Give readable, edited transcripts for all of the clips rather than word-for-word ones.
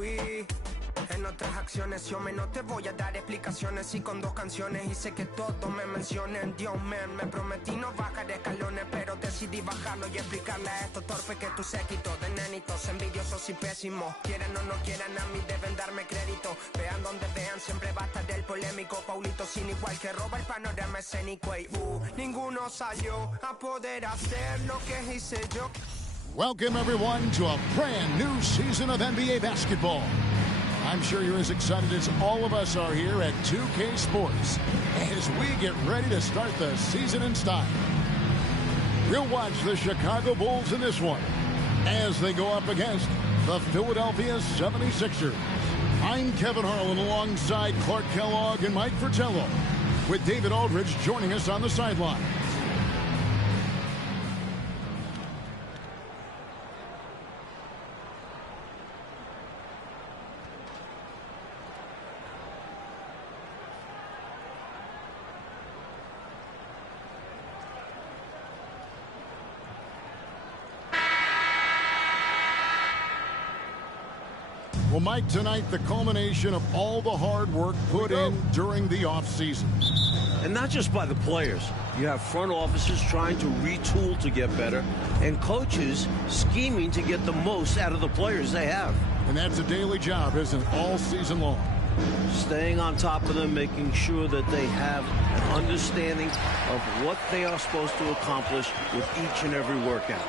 fui. En otras acciones yo no te voy a dar explicaciones. Y con 2 canciones hice que todos me mencionen. Dios man, me prometí no bajar escalones, pero decidí bajarlo y explicarle a estos torpes que tu séquito de nenitos envidiosos y pésimos. Quieran o no quieran, a mí deben darme crédito. Vean donde vean, siempre va a estar el polémico Paulito sin igual que roba el panorama escénico. Y ninguno salió a poder hacer lo que hice yo. Welcome everyone to a brand new season of NBA basketball. I'm sure you're as excited as all of us are here at 2K Sports as we get ready to start the season in style. We'll watch the Chicago Bulls in this one as they go up against the Philadelphia 76ers. I'm Kevin Harlan alongside Clark Kellogg and Mike Fratello, with David Aldridge joining us on the sideline. Well, Mike, tonight the culmination of all the hard work put in during the offseason. And not just by the players. You have front offices trying to retool to get better, and coaches scheming to get the most out of the players they have. And that's a daily job, isn't it, all season long? Staying on top of them, making sure that they have an understanding of what they are supposed to accomplish with each and every workout.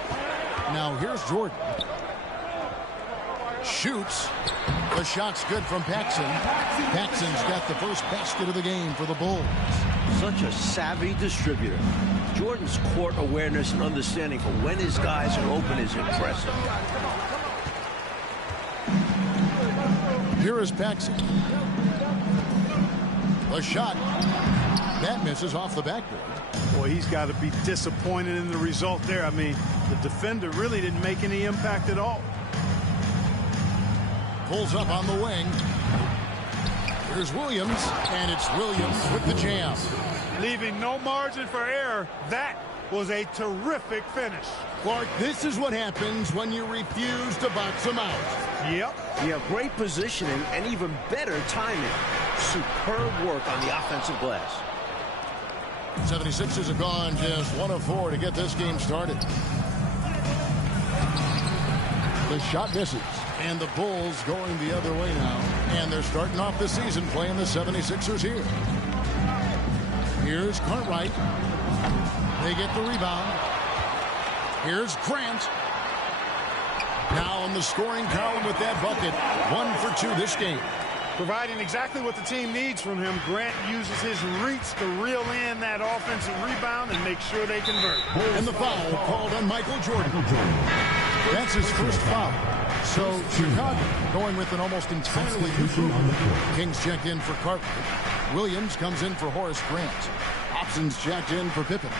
Now, here's Jordan. Shoots. The shot's good from Paxson. Paxson's got the first basket of the game for the Bulls. Such a savvy distributor. Jordan's court awareness and understanding for when his guys are open is impressive. Here is Paxson. The shot. That misses off the backboard. Boy, he's got to be disappointed in the result there. I mean, the defender really didn't make any impact at all. Pulls up on the wing. Here's Williams, and it's Williams with the jam. Leaving no margin for error. That was a terrific finish. Clark, this is what happens when you refuse to box them out. Yep. You have great positioning and even better timing. Superb work on the offensive glass. 76ers have gone just 1 of 4 to get this game started. The shot misses. And the Bulls going the other way now. And they're starting off the season playing the 76ers here. Here's Cartwright. They get the rebound. Here's Grant. Now on the scoring column with that bucket. 1 for 2 this game. Providing exactly what the team needs from him. Grant uses his reach to reel in that offensive rebound and make sure they convert. And the foul called on Michael Jordan. That's his first foul. So Chicago going with an almost entirely new group. Kings checked in for Cartwright. Williams comes in for Horace Grant. Hobson's checked in for Pippen.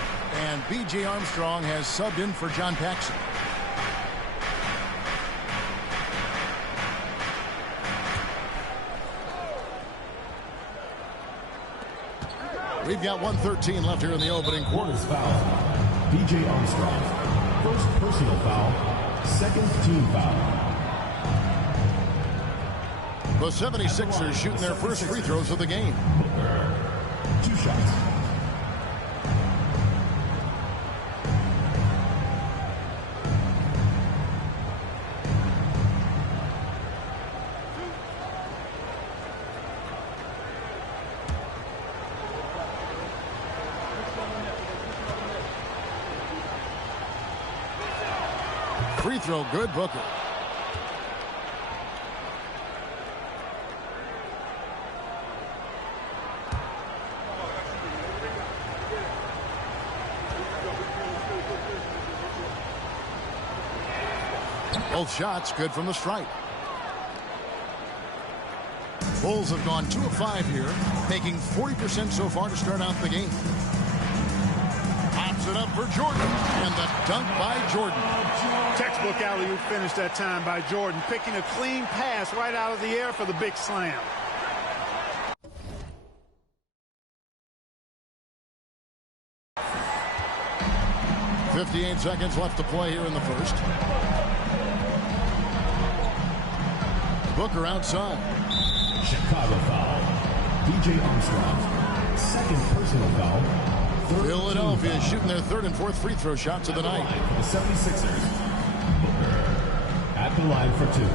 And B.J. Armstrong has subbed in for John Paxson. We've got 1:13 left here in the opening quarter. Foul. B.J. Armstrong. First personal foul. Second team foul. The 76ers shooting their first free throws of the game. 2 shots. Free throw good, Booker. Both shots good from the stripe. Bulls have gone 2 of 5 here, making 40% so far to start out the game. Pops it up for Jordan, and the dunk by Jordan. Textbook alley-oop finish that time by Jordan, picking a clean pass right out of the air for the big slam. .58 seconds left to play here in the first. Booker outside. Chicago foul. B.J. Armstrong. Second personal foul. Philadelphia is shooting their third and fourth free throw shots of the night. For the 76ers, Booker at the line for 2.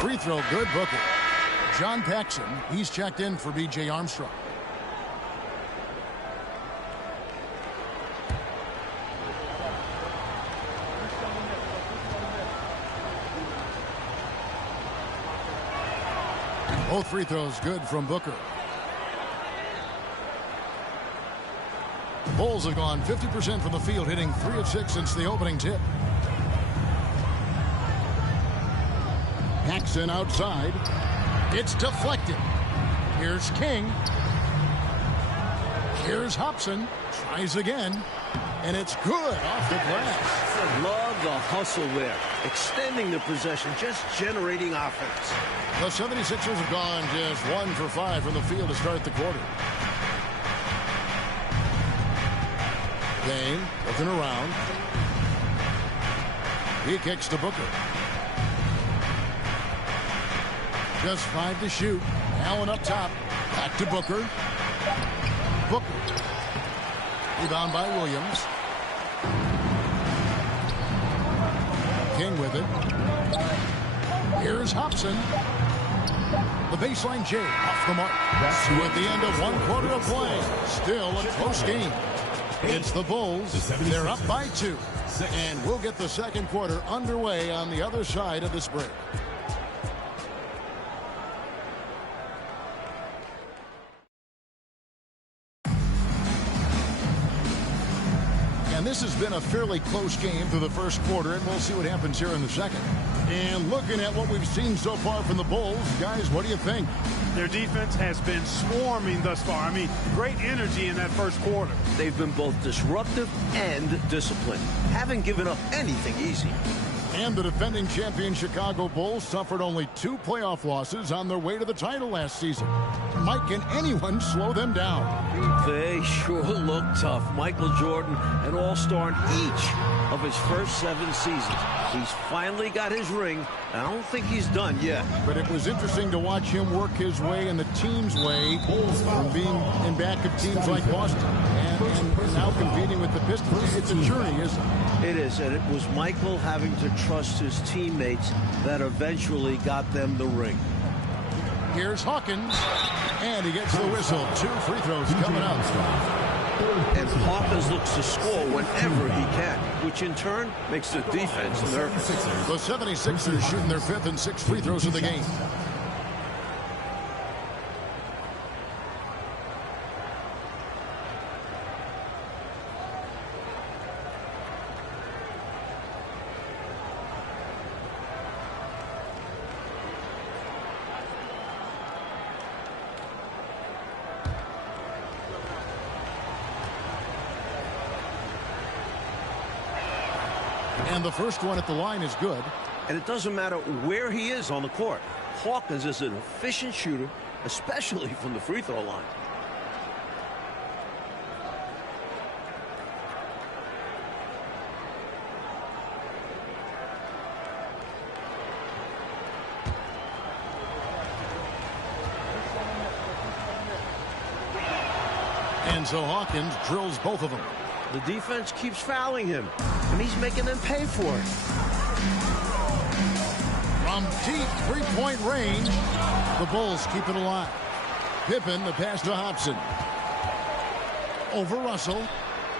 Free throw good, Booker. John Paxson, he's checked in for B.J. Armstrong. Both free throws good from Booker. Bulls have gone 50% from the field, hitting 3 of 6 since the opening tip. Paxson outside. It's deflected. Here's King. Here's Hobson. Tries again. And it's good off the glass. Love the hustle there. Extending the possession, just generating offense. The 76ers have gone just 1 for 5 from the field to start the quarter. Kane looking around. He kicks to Booker. Just 5 to shoot. Allen up top. Back to Booker. Booker. Rebound by Williams. King with it. Here's Hobson. The baseline J off the mark. So at the end of 1 quarter of play, still a close game. It's the Bulls. They're up by 2. And we'll get the second quarter underway on the other side of this break. This has been a fairly close game through the first quarter, and we'll see what happens here in the second. And looking at what we've seen so far from the Bulls, guys, what do you think? Their defense has been swarming thus far. I mean, great energy in that first quarter. They've been both disruptive and disciplined. Haven't given up anything easy. And the defending champion Chicago Bulls suffered only 2 playoff losses on their way to the title last season. Mike, can anyone slow them down? They sure look tough. Michael Jordan, an all-star in each of his first 7 seasons. He's finally got his ring, and I don't think he's done yet. But it was interesting to watch him work his way in the team's way from being in back of teams like Boston and now competing with the Pistons. It's a journey, isn't it? It is, and it was Michael having to trust his teammates that eventually got them the ring. Here's Hawkins, and he gets the whistle. 2 free throws coming up. And Hawkins looks to score whenever he can, which in turn makes the defense nervous. The 76ers shooting their 5th and 6th free throws of the game. And the first one at the line is good. And it doesn't matter where he is on the court. Hawkins is an efficient shooter, especially from the free throw line. And so Hawkins drills both of them. The defense keeps fouling him, and he's making them pay for it. From deep three-point range, the Bulls keep it alive. Pippen, the pass to Hobson. Over Russell.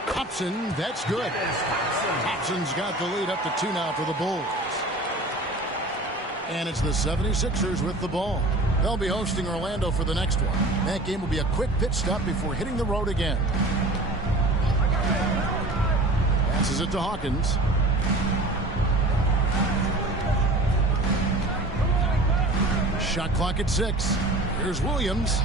Hobson, that's good. Hobson's got the lead up to 2 now for the Bulls. And it's the 76ers with the ball. They'll be hosting Orlando for the next one. That game will be a quick pit stop before hitting the road again. Passes it to Hawkins. Shot clock at 6. Here's Williams.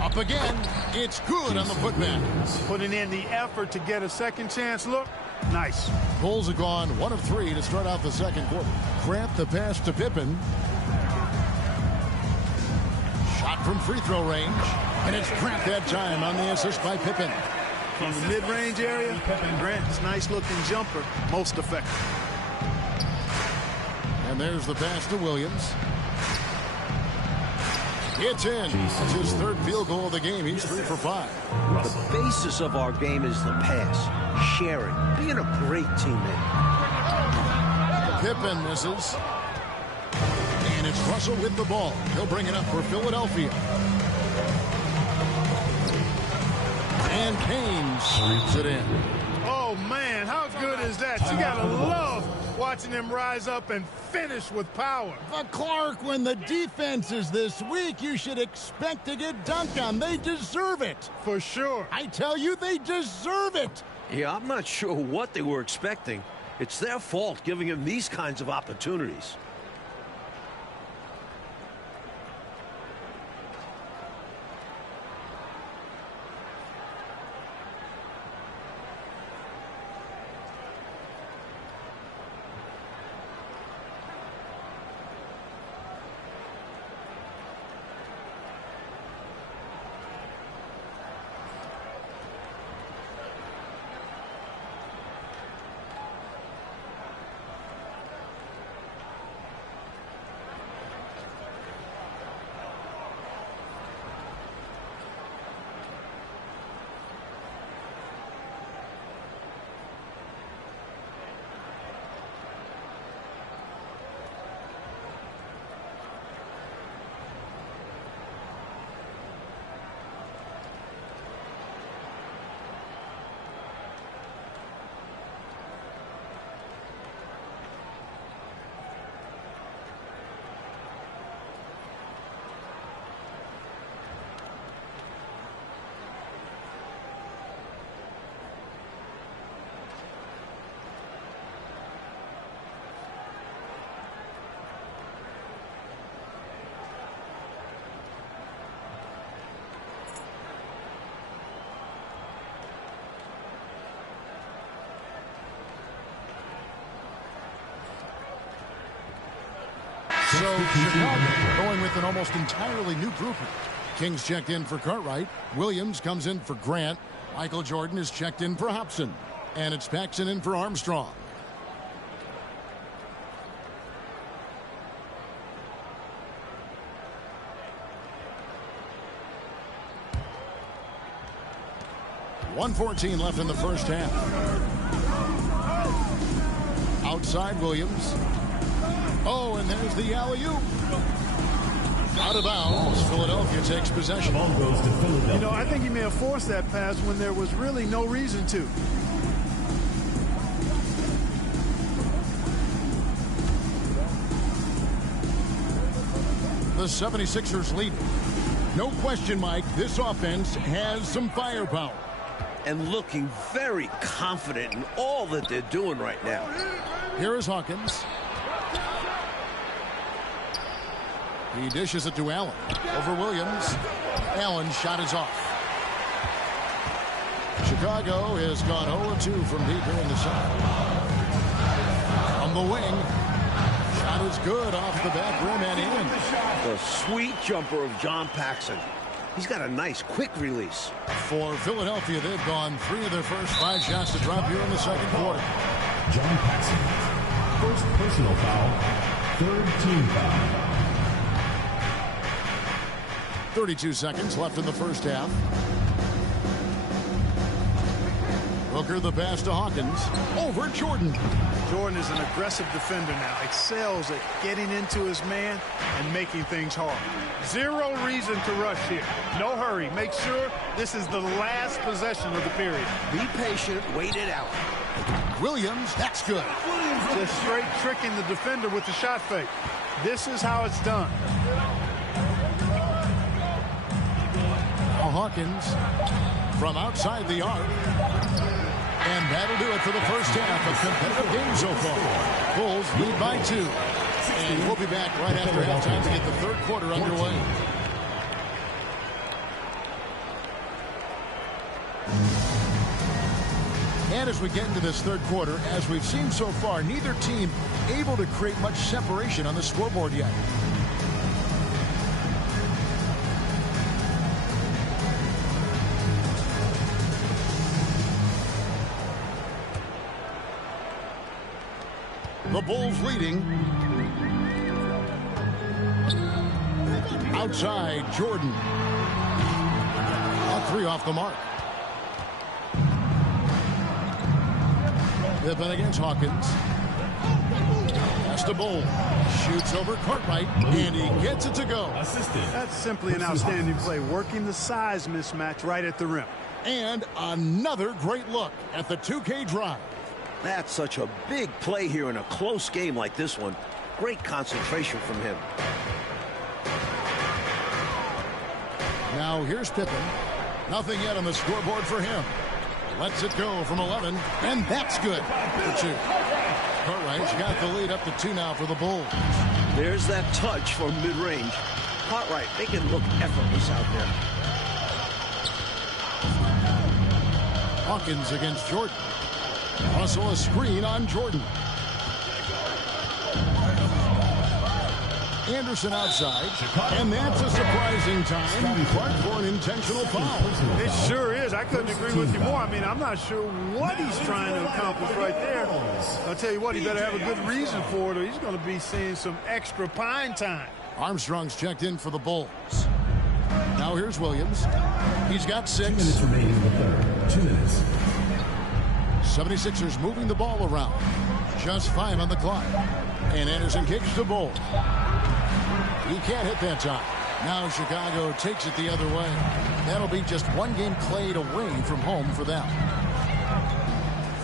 Up again. It's good on the putback. Putting in the effort to get a second chance look. Nice. Bulls have gone 1 of 3 to start out the second quarter. Grant the pass to Pippen. Shot from free throw range. And it's Grant that time on the assist by Pippen. From the mid-range area, Grant's nice-looking jumper, most effective. And there's the pass to Williams. It's in. It's his third field goal of the game. He's 3 for 5. The basis of our game is the pass, sharing, being a great teammate. Pippen misses. And it's Russell with the ball. He'll bring it up for Philadelphia. And Kane sweeps it in. Oh, man, how good is that? You got to love watching him rise up and finish with power. But Clark, when the defense is this weak, you should expect to get dunked on. They deserve it. For sure. I tell you, they deserve it. Yeah, I'm not sure what they were expecting. It's their fault giving him these kinds of opportunities. So Chicago going with an almost entirely new grouping. Kings checked in for Cartwright. Williams comes in for Grant. Michael Jordan is checked in for Hobson. And it's Paxson in for Armstrong. .114 left in the first half. Outside Williams. Oh, and there's the alley-oop. Out of bounds. Philadelphia takes possession. Ball goes to Philadelphia. You know, I think he may have forced that pass when there was really no reason to. The 76ers lead. No question, Mike, this offense has some firepower. And looking very confident in all that they're doing right now. Here is Hawkins. He dishes it to Allen. Over Williams. Allen's shot is off. Chicago has gone 0-2 from deep here in the second. On the wing. Shot is good off the back rim and in. The sweet jumper of John Paxson. He's got a nice quick release. For Philadelphia, they've gone 3 of their first 5 shots to drop here in the second quarter. John Paxson. First personal foul. Third team foul. 32 seconds left in the first half. Booker the pass to Hawkins. Over Jordan. Jordan is an aggressive defender now. Excels at getting into his man and making things hard. Zero reason to rush here. No hurry. Make sure this is the last possession of the period. Be patient. Wait it out. Williams, that's good. Just straight tricking the defender with the shot fake. This is how it's done. Hawkins from outside the arc. And that'll do it for the first half of competitive game so far. Bulls lead by 2. And we'll be back right after halftime to get the third quarter underway. And as we get into this third quarter, as we've seen so far, neither team able to create much separation on the scoreboard yet. Bulls leading. Outside, Jordan. A three off the mark. Pippen against Hawkins. That's the Bull. Shoots over Cartwright, and he gets it to go. That's simply an outstanding play, working the size mismatch right at the rim. And another great look at the 2K drive. That's such a big play here in a close game like this one. Great concentration from him. Now here's Pippen. Nothing yet on the scoreboard for him. Lets it go from 11, and that's good for 2. Cartwright's got the lead up to 2 now for the Bulls. There's that touch from mid-range. Cartwright making it look effortless out there. Hawkins against Jordan. Also a screen on Jordan. Anderson outside, and that's a surprising time for an intentional foul. It sure is. I couldn't agree with you more. I mean, I'm not sure what he's trying to accomplish right there. I'll tell you what, he better have a good reason for it, or he's going to be seeing some extra pine time. Armstrong's checked in for the Bulls. Now here's Williams. He's got 6. 2 minutes remaining in the third. 2 minutes. 76ers moving the ball around. Just 5 on the clock. And Anderson kicks the Bull. He can't hit that time. Now Chicago takes it the other way. That'll be just 1 game played away from home for them.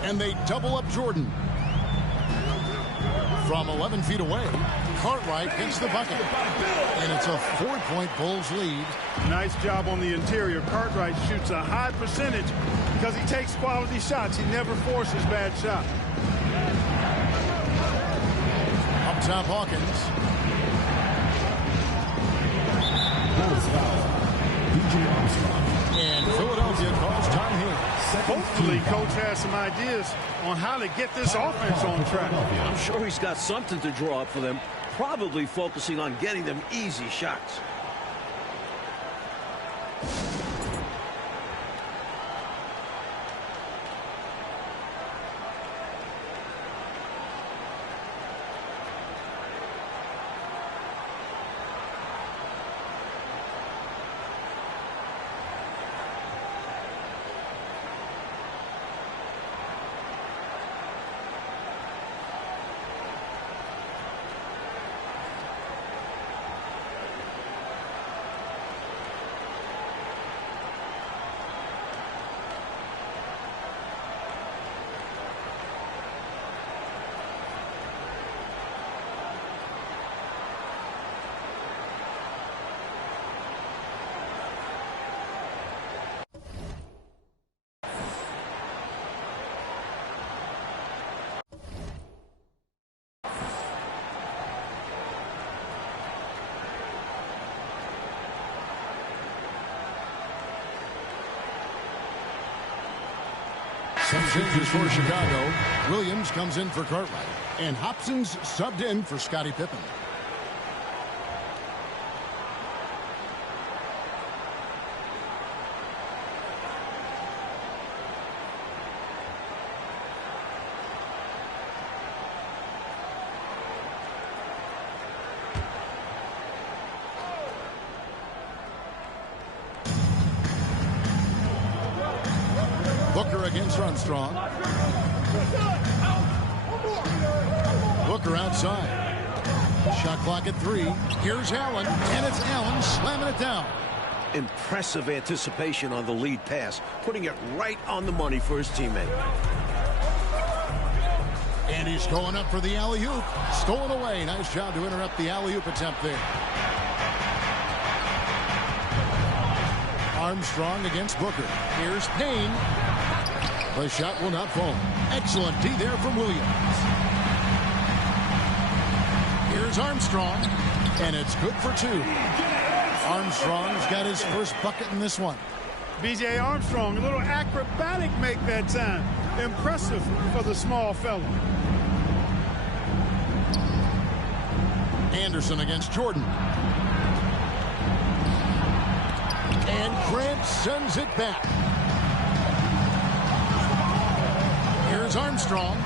And they double up Jordan. From 11 feet away, Cartwright gets the bucket. And it's a 4-point Bulls lead. Nice job on the interior. Cartwright shoots a high percentage because he takes quality shots. He never forces bad shots. Up top, Hawkins. And Philadelphia calls time here. Hopefully, Coach has some ideas on how to get this offense on track. I'm sure he's got something to draw up for them, probably focusing on getting them easy shots. Some changes for Chicago. Williams comes in for Cartwright. And Hobson's subbed in for Scottie Pippen. Booker against Armstrong. Booker outside. Shot clock at 3. Here's Allen, and it's Allen slamming it down. Impressive anticipation on the lead pass, putting it right on the money for his teammate. And he's going up for the alley-oop. Stolen away. Nice job to interrupt the alley-oop attempt there. Armstrong against Booker. Here's Payne. The shot will not fall. Excellent D there from Williams. Here's Armstrong, and it's good for 2. Armstrong's got his first bucket in this one. B.J. Armstrong, a little acrobatic make that time. Impressive for the small fella. Anderson against Jordan. And Grant sends it back. Here's Armstrong.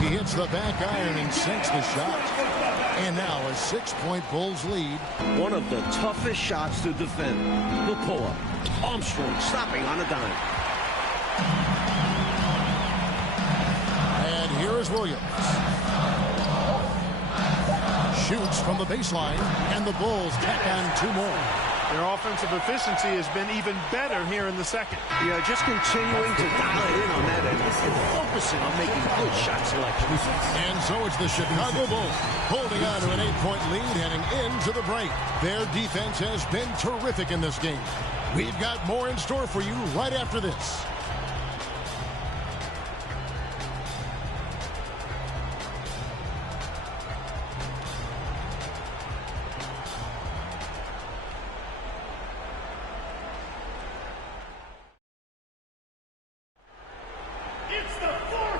He hits the back iron and sinks the shot. And now a 6-point Bulls lead. One of the toughest shots to defend. The pull-up. Armstrong stopping on a dime. And here is Williams. Shoots from the baseline, and the Bulls tack on 2 more. Their offensive efficiency has been even better here in the second. Yeah, just continuing to dial it in on that end and focusing on making good shot selections. And so it's the Chicago Bulls holding on to an 8-point lead heading into the break. Their defense has been terrific in this game. We've got more in store for you right after this.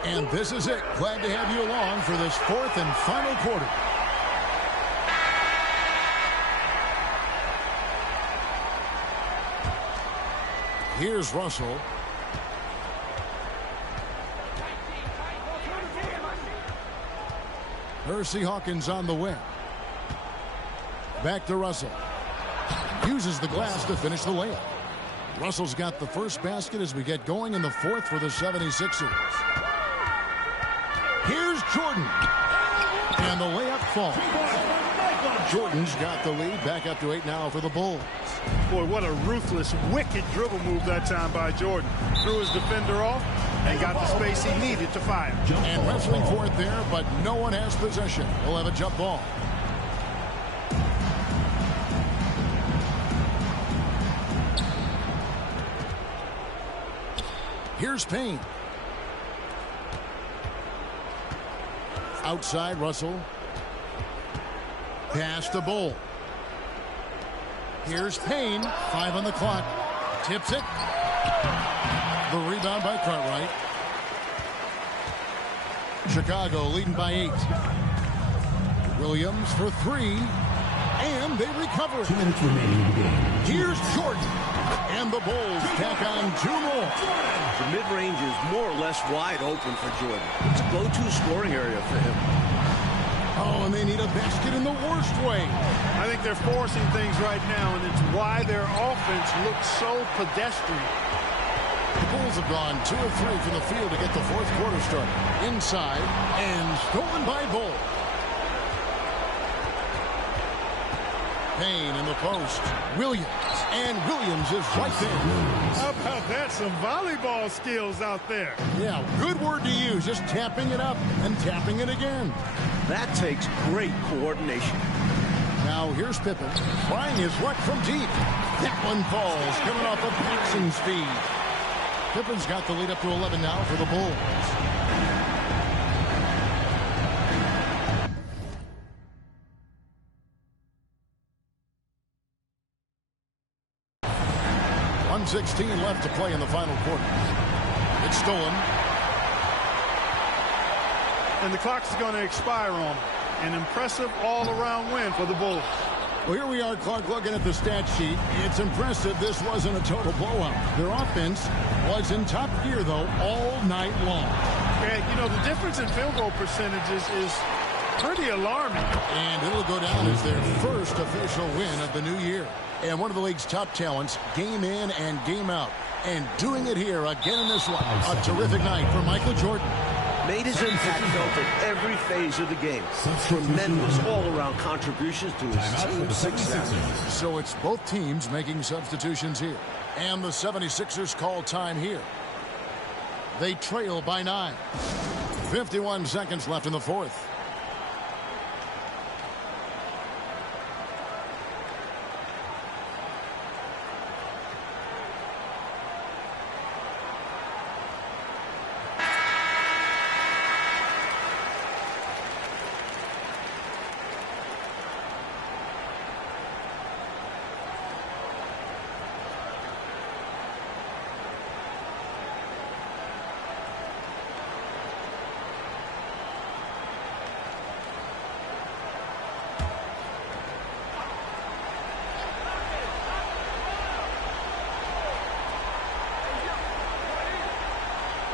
And this is it. Glad to have you along for this 4th and final quarter. Here's Russell. Hersey Hawkins on the wing. Back to Russell. Uses the glass to finish the layup. Russell's got the first basket as we get going in the 4th for the 76ers. Here's Jordan. And the layup falls. Jordan's got the lead. Back up to 8 now for the Bulls. Boy, what a ruthless, wicked dribble move that time by Jordan. Threw his defender off and got the space he needed to fire. And wrestling for it there, but no one has possession. We'll have a jump ball. Here's Payne. Outside, Russell. Pass to Bull. Here's Payne. 5 on the clock. Tips it. The rebound by Cartwright. Chicago leading by 8. Williams for 3. And they recover it. 2 minutes remaining in the game. Here's Jordan. And the Bulls tack on 2 more. The mid-range is more or less wide open for Jordan. It's a go-to scoring area for him. Oh, and they need a basket in the worst way. I think they're forcing things right now, and it's why their offense looks so pedestrian. The Bulls have gone 2 of 3 from the field to get the 4th quarter started. Inside, and stolen by Bull. Payne in the post. Williams. And Williams is right there. How about that? Some volleyball skills out there. Yeah, good word to use. Just tapping it up and tapping it again. That takes great coordination. Now here's Pippen. Trying his luck from deep. That one falls, coming off of Paxson's speed. Pippen's got the lead up to 11 now for the Bulls. .16 left to play in the final quarter. It's stolen. And the clock's going to expire on them. An impressive all-around win for the Bulls. Well, here we are, Clark, looking at the stat sheet. It's impressive this wasn't a total blowout. Their offense was in top gear, though, all night long. And, you know, the difference in field goal percentages is pretty alarming. And it'll go down as their first official win of the new year. And one of the league's top talents, game in and game out. And doing it here again in this one. A terrific night for Michael Jordan. Made his impact felt at every phase of the game. Tremendous all-around contributions to his team's success. So it's both teams making substitutions here. And the 76ers call time here. They trail by 9. 51 seconds left in the 4th.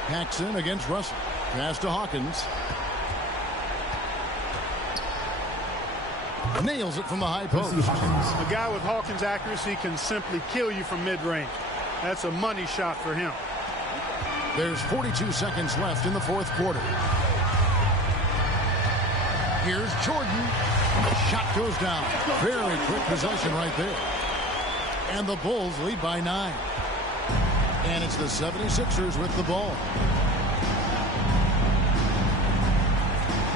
Paxson against Russell. Pass to Hawkins. Nails it from the high post. A guy with Hawkins' accuracy can simply kill you from mid-range. That's a money shot for him. There's 42 seconds left in the fourth quarter. Here's Jordan. Shot goes down. Very quick possession right there. And the Bulls lead by 9. And it's the 76ers with the ball.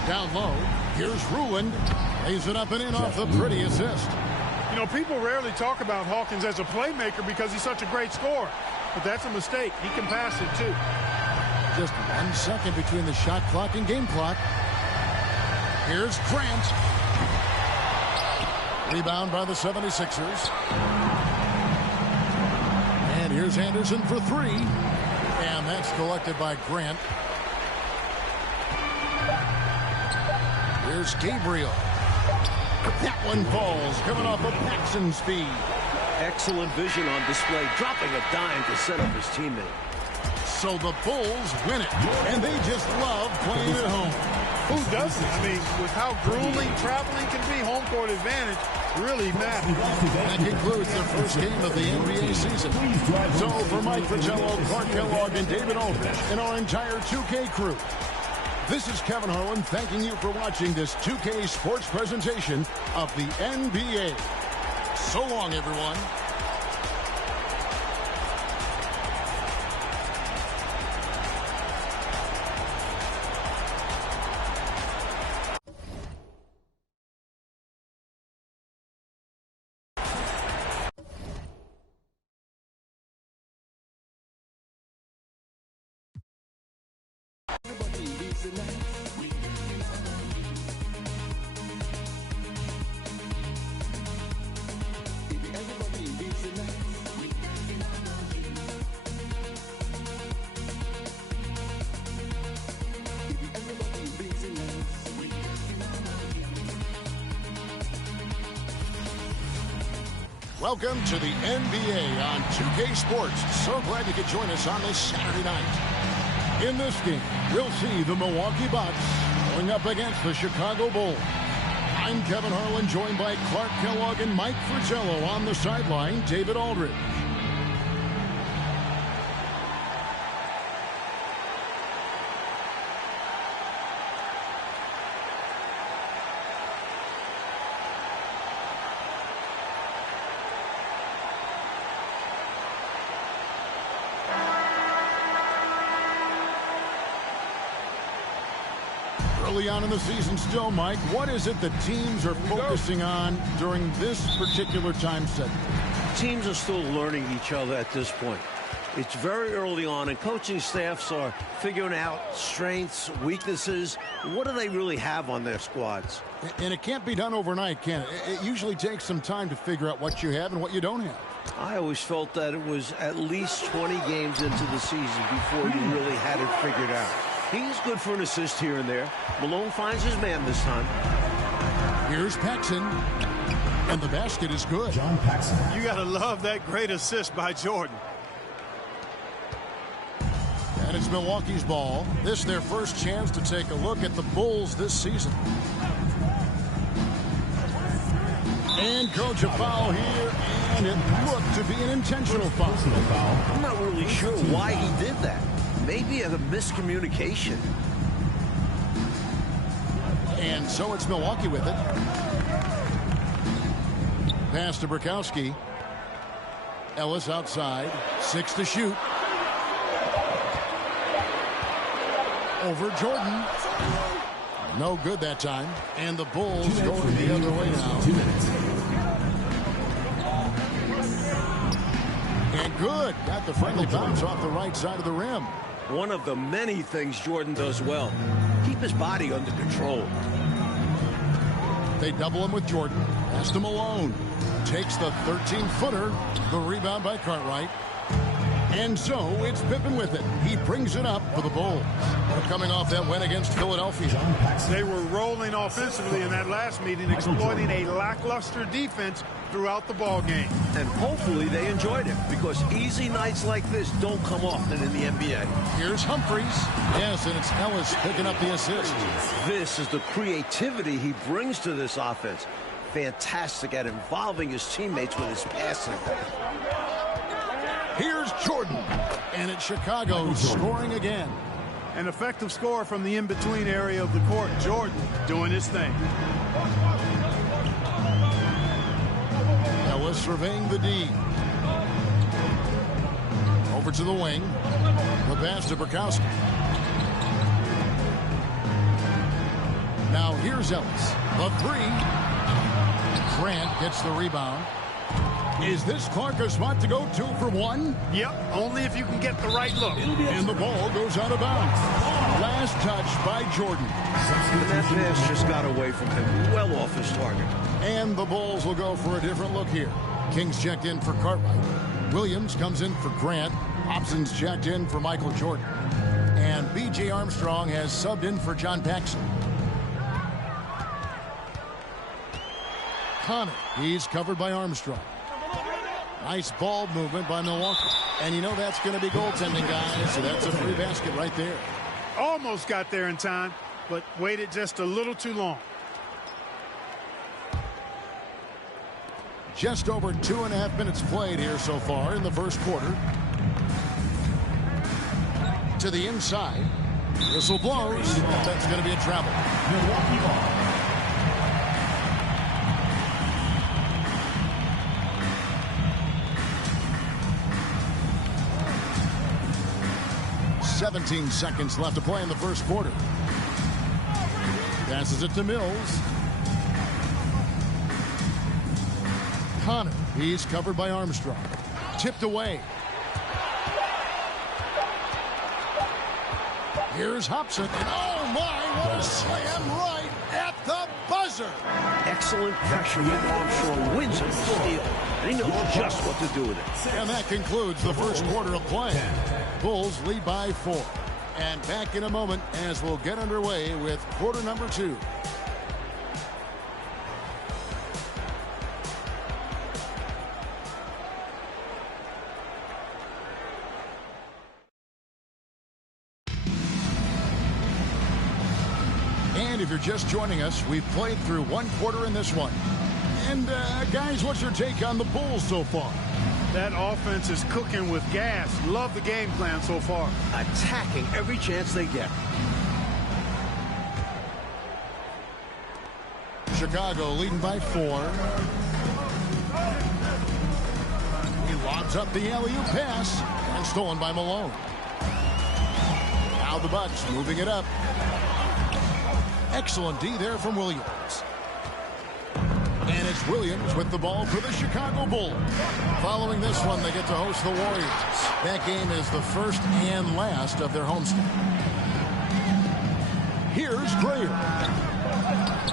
Down low. Here's Ruland. Lays it up and in off the pretty assist. You know, people rarely talk about Hawkins as a playmaker because he's such a great scorer. But that's a mistake. He can pass it, too. Just 1 second between the shot clock and game clock. Here's Grant. Rebound by the 76ers. And here's Anderson for 3. And that's collected by Grant. Here's Gabriel. That one falls, coming off of Paxson's speed. Excellent vision on display, dropping a dime to set up his teammate. So the Bulls win it, and they just love playing at home. Who doesn't? I mean, with how grueling traveling can be, home court advantage really matters. That concludes the first game of the NBA season. So for Mike Fratello, Clark Kellogg, and David Aldridge, and our entire 2K crew, this is Kevin Harlan thanking you for watching this 2K Sports presentation of the NBA. So long, everyone. Welcome to the NBA on 2K Sports. So glad you could join us on this Saturday night. In this game, we'll see the Milwaukee Bucks going up against the Chicago Bulls. I'm Kevin Harlan, joined by Clark Kellogg and Mike Fratello. On the sideline, David Aldridge. Early on in the season still, Mike, what is it that teams are focusing on during this particular time segment? Teams are still learning each other at this point. It's very early on, and coaching staffs are figuring out strengths, weaknesses. What do they really have on their squads? And it can't be done overnight, can it? It usually takes some time to figure out what you have and what you don't have. I always felt that it was at least 20 games into the season before you really had it figured out. He's good for an assist here and there. Malone finds his man this time. Here's Paxson. And the basket is good. John Paxson. You got to love that great assist by Jordan. And it's Milwaukee's ball. This their first chance to take a look at the Bulls this season. And coach, a foul here. And it looked to be an intentional foul. I'm not really sure why he did that. Maybe a miscommunication. And so it's Milwaukee with it. Pass to Bukowski. Ellis outside. 6 to shoot. Over Jordan. No good that time. And the Bulls going the other way now. 2 minutes. And good. Got the friendly bounce off the right side of the rim. One of the many things Jordan does well. Keep his body under control. They double him with Jordan. Pass to Malone. Takes the 13-footer. The rebound by Cartwright. And so it's Pippen with it. He brings it up for the Bulls. They're coming off that win against Philadelphia. They were rolling offensively in that last meeting, exploiting a lackluster defense throughout the ball game. And hopefully they enjoyed it, because easy nights like this don't come often in the NBA. Here's Humphries. Yes, and it's Ellis picking up the assist. This is the creativity he brings to this offense. Fantastic at involving his teammates with his passing. Here's Jordan. And it's Chicago scoring again. An effective score from the in-between area of the court. Jordan doing his thing. Ellis surveying the D. Over to the wing. The pass to Burkowski. Now here's Ellis. The three. Grant gets the rebound. Is this Clark a spot to go 2 for 1? Yep, only if you can get the right look. And the ball goes out of bounds. Last touch by Jordan. And that pass just got away from him, well off his target. And the Bulls will go for a different look here. Kings checked in for Cartwright. Williams comes in for Grant. Hobson's checked in for Michael Jordan. And B.J. Armstrong has subbed in for John Paxson. Connor, he's covered by Armstrong. Nice ball movement by Milwaukee. And you know that's going to be goaltending, guys, so that's a free basket right there. Almost got there in time, but waited just a little too long. Just over 2.5 minutes played here so far in the first quarter. To the inside. Whistle blows. That's going to be a travel. Milwaukee ball. 17 seconds left to play in the first quarter. Passes it to Mills. Connor, he's covered by Armstrong. Tipped away. Here's Hobson. And oh my, what a slam right at the buzzer. Excellent pressure from Armstrong, wins the steal. He knows just what to do with it. And that concludes the first quarter of play. Bulls lead by 4. And back in a moment as we'll get underway with quarter number 2. And if you're just joining us, we've played through 1 quarter in this one. And guys, what's your take on the Bulls so far? That offense is cooking with gas. Love the game plan so far. Attacking every chance they get. Chicago leading by 4. He lobs up the alley-oop pass and stolen by Malone. Now the Bucks moving it up. Excellent D there from Williams. And it's Williams with the ball for the Chicago Bulls. Following this one, they get to host the Warriors. That game is the first and last of their homestand. Here's Grayer.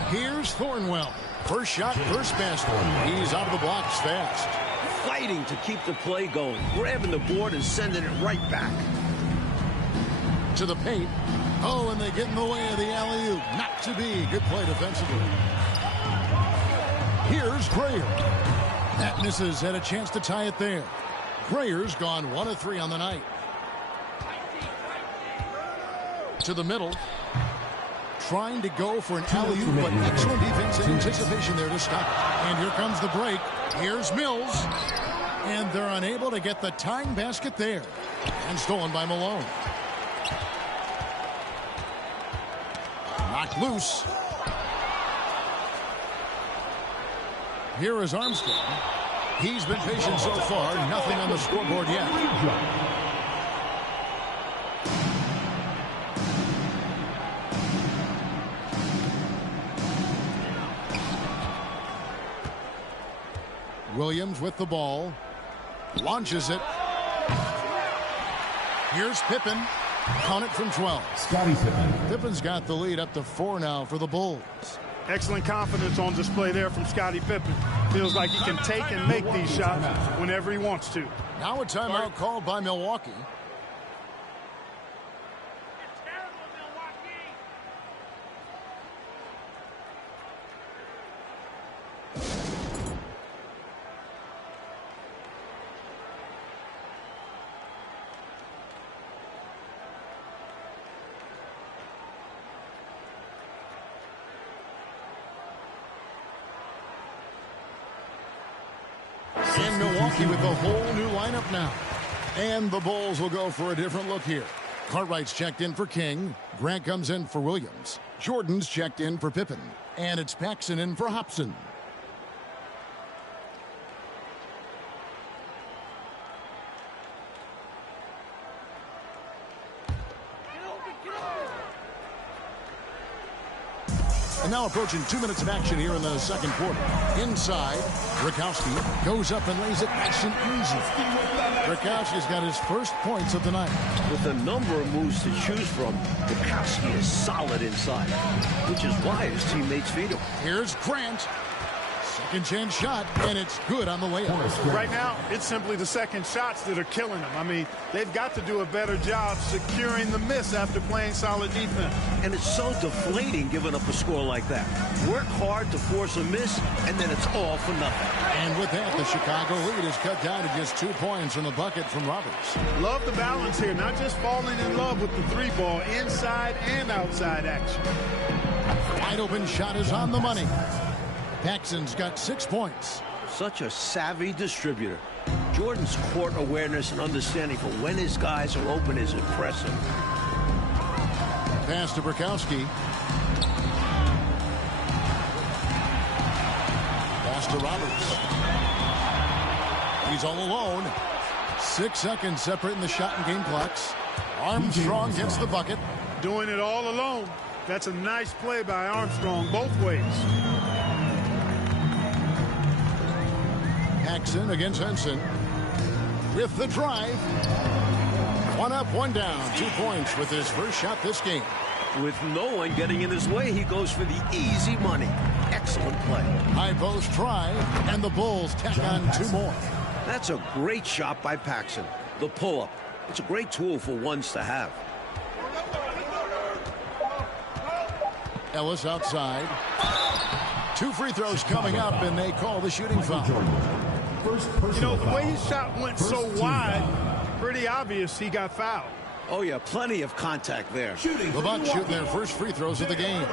Here's Thornwell. First shot, first basket. He's out of the blocks fast. Fighting to keep the play going, grabbing the board and sending it right back. To the paint. Oh, and they get in the way of the alley-oop. Not to be. Good play defensively. Here's Grayer. That misses. Had a chance to tie it there. Grayer's gone 1 of 3 on the night. To the middle. Trying to go for an alley-oop, but excellent defense and anticipation there to stop it. And here comes the break. Here's Mills. And they're unable to get the tying basket there. And stolen by Malone. Knocked loose. Here is Armstrong. He's been patient so far. Nothing on the scoreboard yet. Williams with the ball. Launches it. Here's Pippen. Count it from 12. Scottie Pippen. Pippen's got the lead up to 4 now for the Bulls. Excellent confidence on display there from Scottie Pippen. Feels like he can take and make these shots whenever he wants to. Now a timeout called by Milwaukee. And Milwaukee with a whole new lineup now. And the Bulls will go for a different look here. Cartwright's checked in for King. Grant comes in for Williams. Jordan's checked in for Pippen. And it's Paxson in for Hobson. And now approaching 2 minutes of action here in the second quarter. Inside, Rakowski goes up and lays it nice and easy. Rakowski's got his first points of the night. With a number of moves to choose from, Rakowski is solid inside, which is why his teammates feed him. Here's Grant. Second chance shot, and it's good on the layup. Right now, it's simply the second shots that are killing them. I mean, they've got to do a better job securing the miss after playing solid defense. And it's so deflating giving up a score like that. Work hard to force a miss, and then it's all for nothing. And with that, the Chicago lead is cut down to just 2 points from the bucket from Roberts. Love the balance here, not just falling in love with the three ball, inside and outside action. Wide open shot is on the money. Paxson's got 6 points. Such a savvy distributor. Jordan's court awareness and understanding for when his guys are open is impressive. Pass to Rakowski. Pass to Roberts. He's all alone. 6 seconds separating the shot and game clocks. Armstrong gets the bucket. Doing it all alone. That's a nice play by Armstrong both ways. Paxson against Henson. With the drive. 1 up, 1 down. 2 points with his first shot this game. With no one getting in his way, he goes for the easy money. Excellent play. High post try, and the Bulls tack on 2 more. That's a great shot by Paxson. The pull-up. It's a great tool for ones to have. Ellis outside. 2 free throws coming up, and they call the shooting foul. You know, the way his shot went so wide, pretty obvious he got fouled. Oh, yeah, plenty of contact there. The Bucks shooting their first free throws of the game.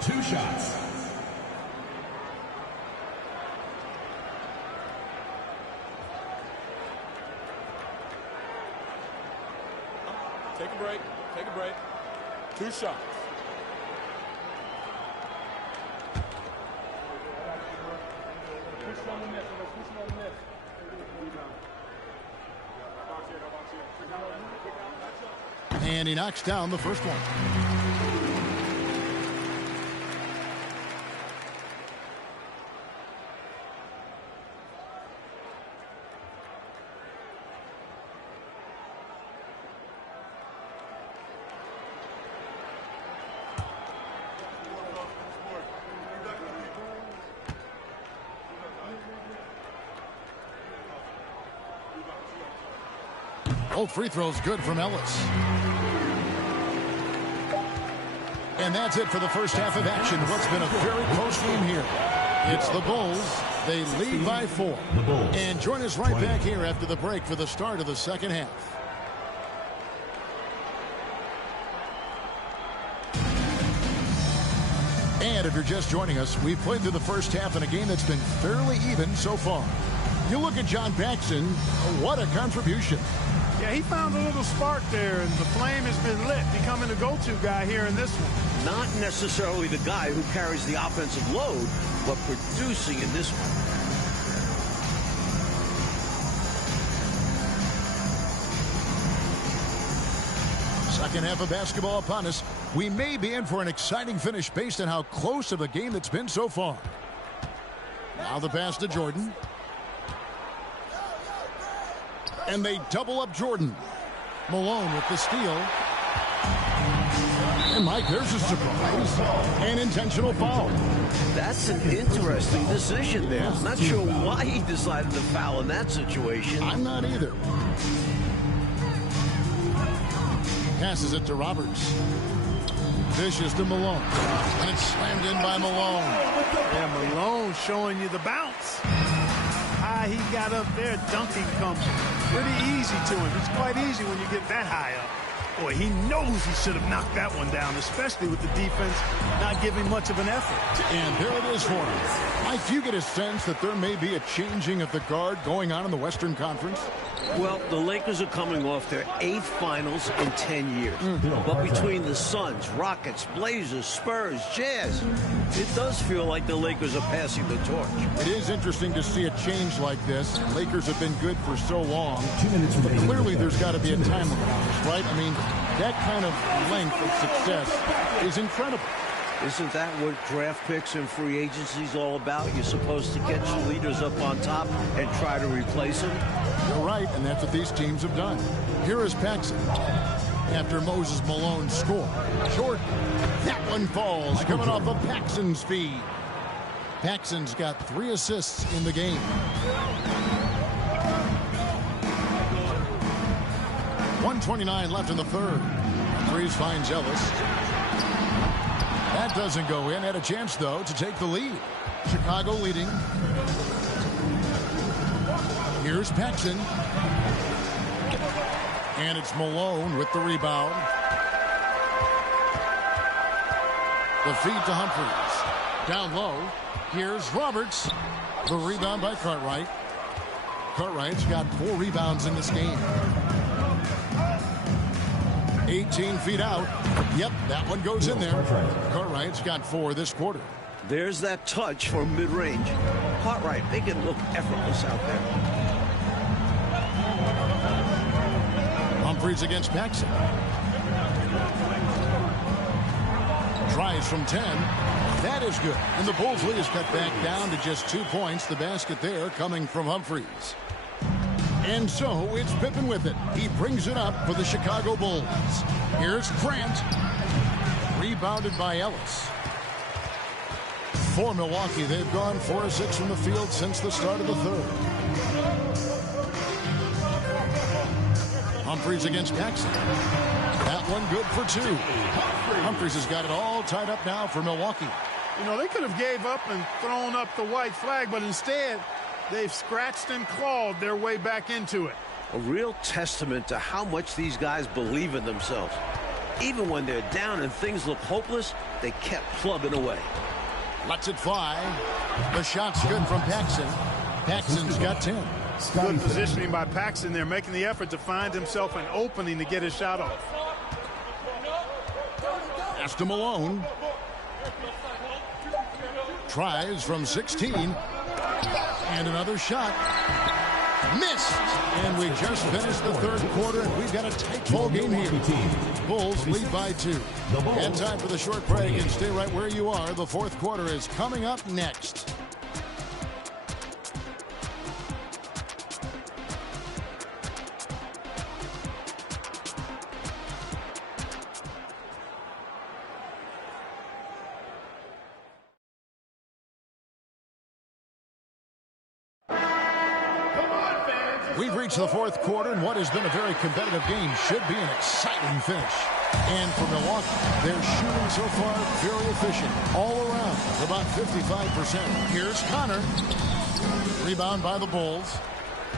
2 shots. Take a break. Take a break. 2 shots. And he knocks down the first one. Both free throws good from Ellis. And that's it for the first half of action. What's been a very close game here. It's the Bulls. They lead by 4. And join us right back here after the break for the start of the second half. And if you're just joining us, we've played through the first half in a game that's been fairly even so far. You look at John Paxson, what a contribution. Yeah, he found a little spark there, and the flame has been lit, becoming the go-to guy here in this one. Not necessarily the guy who carries the offensive load, but producing in this one. Second half of basketball upon us. We may be in for an exciting finish based on how close of a game it's been so far. Now the pass to Jordan. And they double up Jordan. Malone with the steal. And Mike, there's a surprise. An intentional foul. That's an interesting decision there. Not sure why he decided to foul in that situation. I'm not either. Passes it to Roberts. Dishes to Malone. And it's slammed in by Malone. Yeah, Malone showing you the bounce. High he got up there, dunking comes pretty easy to him. It's quite easy when you get that high up. Boy, he knows he should have knocked that one down, especially with the defense not giving much of an effort. And there it is for him. Mike, do you get a sense that there may be a changing of the guard going on in the Western Conference? Well, the Lakers are coming off their 8th finals in 10 years. But between the Suns, Rockets, Blazers, Spurs, Jazz, it does feel like the Lakers are passing the torch. It is interesting to see a change like this. Lakers have been good for so long. 2 minutes But remaining. clearly there's got to be a time limit on this, right? I mean, that kind of length of success is incredible. Isn't that what draft picks and free agency is all about? You're supposed to get your leaders up on top and try to replace them? You're right, and that's what these teams have done. Here is Paxson. After Moses Malone score. Jordan. That one falls, coming off of Paxson's feed. Paxson's got 3 assists in the game. .129 left in the third. Freeze finds Ellis. That doesn't go in. Had a chance, though, to take the lead. Chicago leading. Here's Paxson. And it's Malone with the rebound. The feed to Humphries. Down low. Here's Roberts. The rebound by Cartwright. Cartwright's got 4 rebounds in this game. 18 feet out. Yep, that one goes in there. Cartwright's got 4 this quarter. There's that touch from mid-range. Cartwright, make it look effortless out there. Humphries against Paxson. Tries from 10. That is good. And the Bulls lead is cut back down to just 2 points. The basket there coming from Humphries. And so it's Pippen with it. He brings it up for the Chicago Bulls. Here's Grant. Rebounded by Ellis. For Milwaukee, they've gone 4 of 6 from the field since the start of the third. Humphries against Paxson. That one good for 2. Humphries has got it all tied up now for Milwaukee. You know, they could have gave up and thrown up the white flag, but instead they've scratched and clawed their way back into it. A real testament to how much these guys believe in themselves. Even when they're down and things look hopeless, they kept plugging away. Lets it fly. The shot's good from Paxson. Paxson's got 10. Good positioning by Paxson there, making the effort to find himself an opening to get his shot off. Pass to Malone. Tries from 16. And another shot. Missed. And we just finished the third quarter, and we've got a tight ball game here. Bulls lead by 2. And time for the short break, and stay right where you are. The fourth quarter is coming up next. We've reached the fourth quarter, and what has been a very competitive game should be an exciting finish. And for Milwaukee, they're shooting so far very efficient all around, about 55%. Here's Connor. Rebound by the Bulls.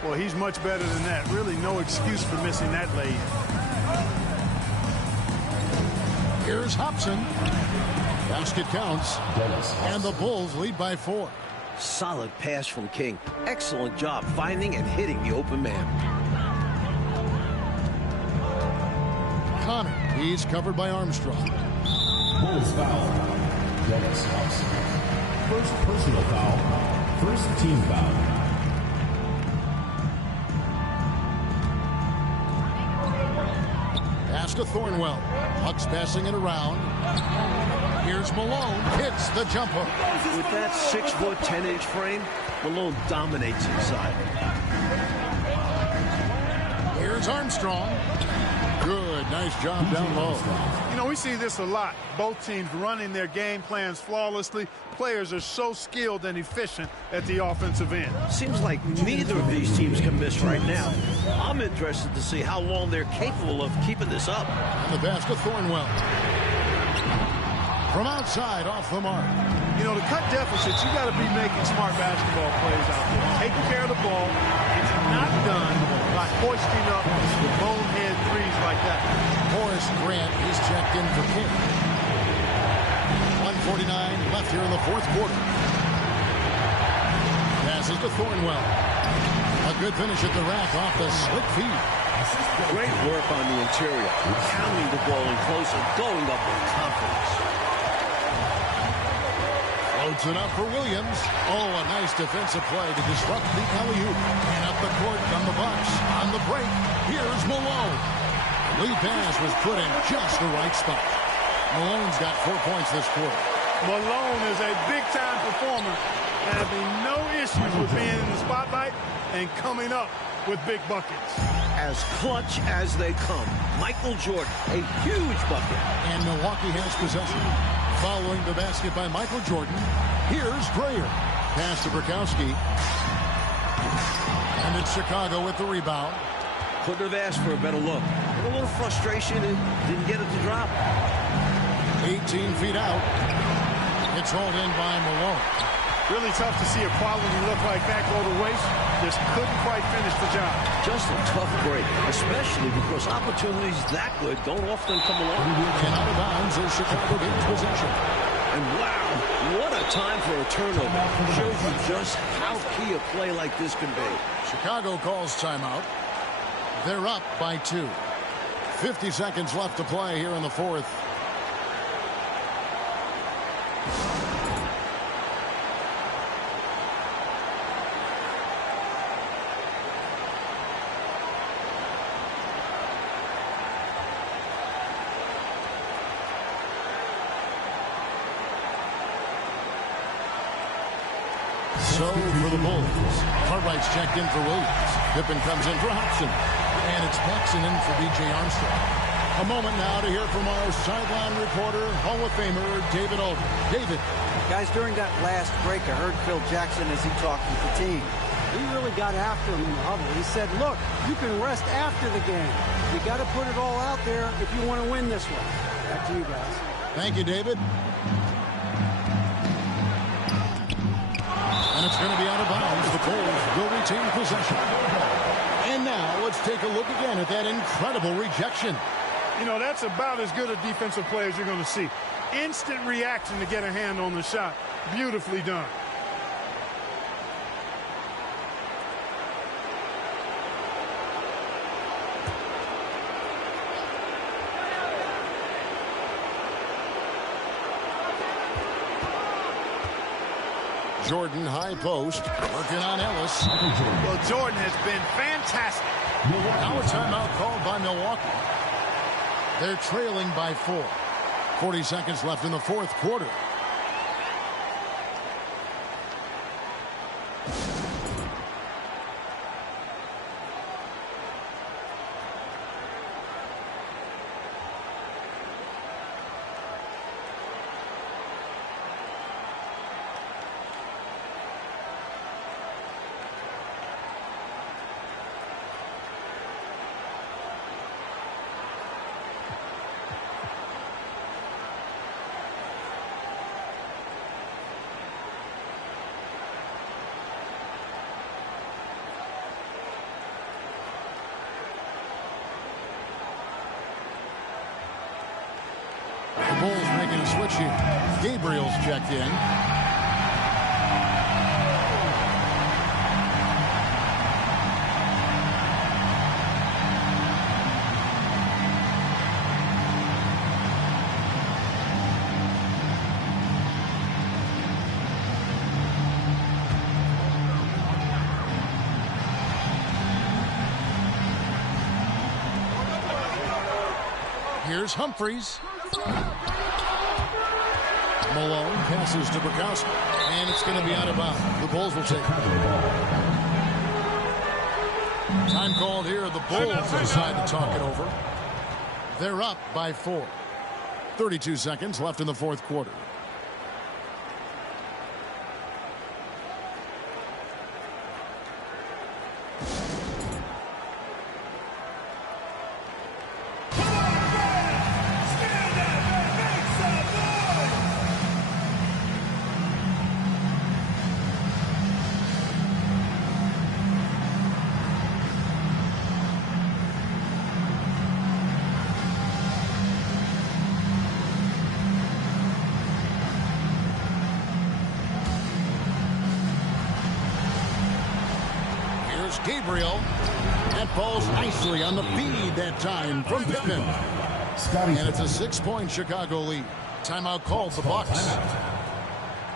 Well, he's much better than that. Really no excuse for missing that lay. Here's Hobson. Basket counts. And the Bulls lead by 4. Solid pass from King. Excellent job finding and hitting the open man. Connor, he's covered by Armstrong. Bulls foul. Dennis Hobson. First personal foul. First team foul. Pass to Thornwell. Bucks passing it around. Here's Malone. Hits the jumper. With that 6-foot, 10-inch frame, Malone dominates inside. Here's Armstrong. Good. Nice job down low. You know, we see this a lot. Both teams running their game plans flawlessly. Players are so skilled and efficient at the offensive end. Seems like neither of these teams can miss right now. I'm interested to see how long they're capable of keeping this up. And the pass to Thornwell. From outside, off the mark. You know, to cut deficits, you got to be making smart basketball plays out there. Taking care of the ball. It's not done by hoisting up bonehead threes like that. Horace Grant, he's checked in for King. 1:49 left here in the fourth quarter. Passes to Thornwell. A good finish at the rack off the slick feed. Great work on the interior. Pounding the ball in close and going up with confidence. Floats it up for Williams. Oh, a nice defensive play to disrupt the alley-oop. And up the court from the Bucks. On the break, here's Malone. The lead pass was put in just the right spot. Malone's got 4 points this quarter. Malone is a big-time performer, having no issues with being in the spotlight and coming up with big buckets. As clutch as they come. Michael Jordan, a huge bucket. And Milwaukee has possession. Following the basket by Michael Jordan, here's Dreyer. Pass to Bukowski. And it's Chicago with the rebound. Couldn't have asked for a better look. A little frustration and didn't get it to drop. 18 feet out. It's hauled in by Malone. Really tough to see a quality look like that go to waste. Just couldn't quite finish the job. Just a tough break, especially because opportunities that good don't often come along. And out of bounds as Chicago gains possession. And wow, what a time for a turnover. Shows you just how key a play like this can be. Chicago calls timeout. They're up by 2. 50 seconds left to play here in the fourth. So for the Bulls, Cartwright's checked in for Williams. Pippen comes in for Hobson. And it's Paxson in for B.J. Armstrong. A moment now to hear from our sideline reporter, Hall of Famer David Aldridge. David. Guys, during that last break, I heard Phil Jackson as he talked with the team. He really got after him in the huddle. He said, look, you can rest after the game. You got to put it all out there if you want to win this one. Back to you guys. Thank you, David. And it's going to be out of bounds. The Bulls will retain possession. And now let's take a look again at that incredible rejection. You know, that's about as good a defensive play as you're going to see. Instant reaction to get a hand on the shot. Beautifully done. Jordan high post, working on Ellis. Well, Jordan has been fantastic. Now a timeout called by Milwaukee. They're trailing by 4. 40 seconds left in the fourth quarter. The Bulls making a switch here. Gabriel's checked in. Here's Humphries. Malone passes to Bukowski, and it's going to be out of bounds. The Bulls will take it. Time called here. The Bulls decide to talk it over. They're up by 4. 32 seconds left in the fourth quarter. Here's Gabriel. That falls nicely on the feed that time from Pittman. And it's a 6-point Chicago lead. Timeout called the Bucks.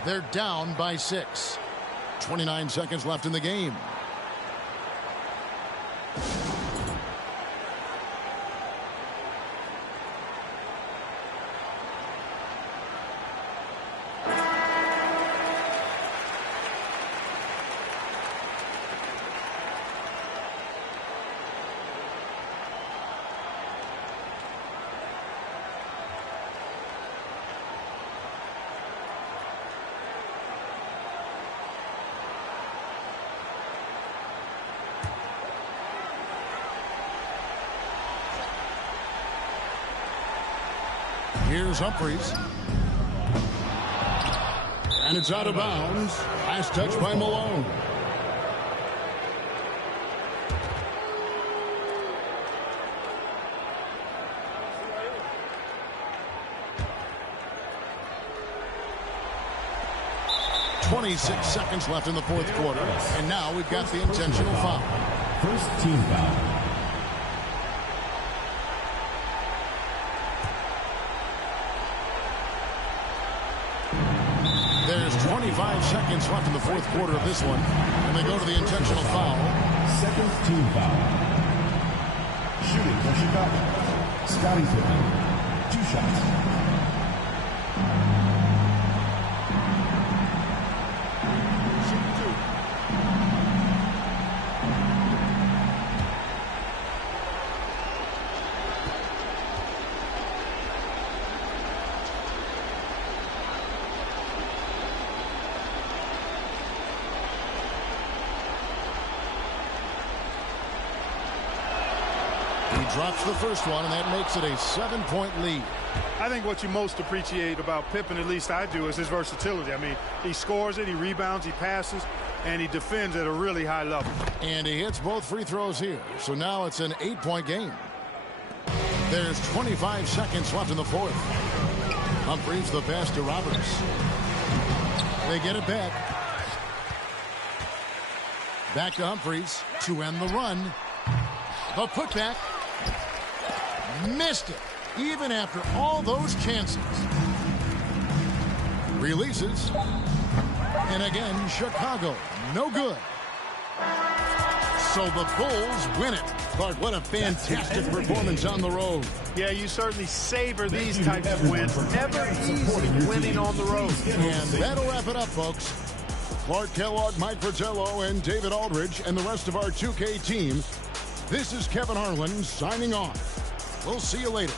They're down by 6. 29 seconds left in the game. Here's Humphries. And it's out of bounds. Last touch by Malone. .26 seconds left in the fourth quarter. And now we've got the intentional foul. First team foul. There's 25 seconds left in the fourth quarter of this one. And they go to the intentional foul. Second team foul. Shooting for Chicago. Scottie Pippen. 2 shots. Drops the first one, and that makes it a 7-point lead. I think what you most appreciate about Pippen, at least I do, is his versatility. I mean, he scores it, he rebounds, he passes, and he defends at a really high level. And he hits both free throws here. So now it's an 8-point game. There's 25 seconds left in the fourth. Humphries the pass to Roberts. They get it back. Back to Humphries to end the run. The putback. Missed it, even after all those chances. Releases. And again, Chicago, no good. So the Bulls win it. Clark, what a fantastic performance on the road. Yeah, you certainly savor these types of wins. Never easy winning on the road. And that'll wrap it up, folks. Clark Kellogg, Mike Fratello, and David Aldridge, and the rest of our 2K team. This is Kevin Harlan signing off. We'll see you later.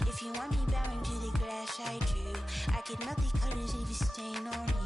If you want me bowing to the grass, I do. I could melt the colors if you stain on me.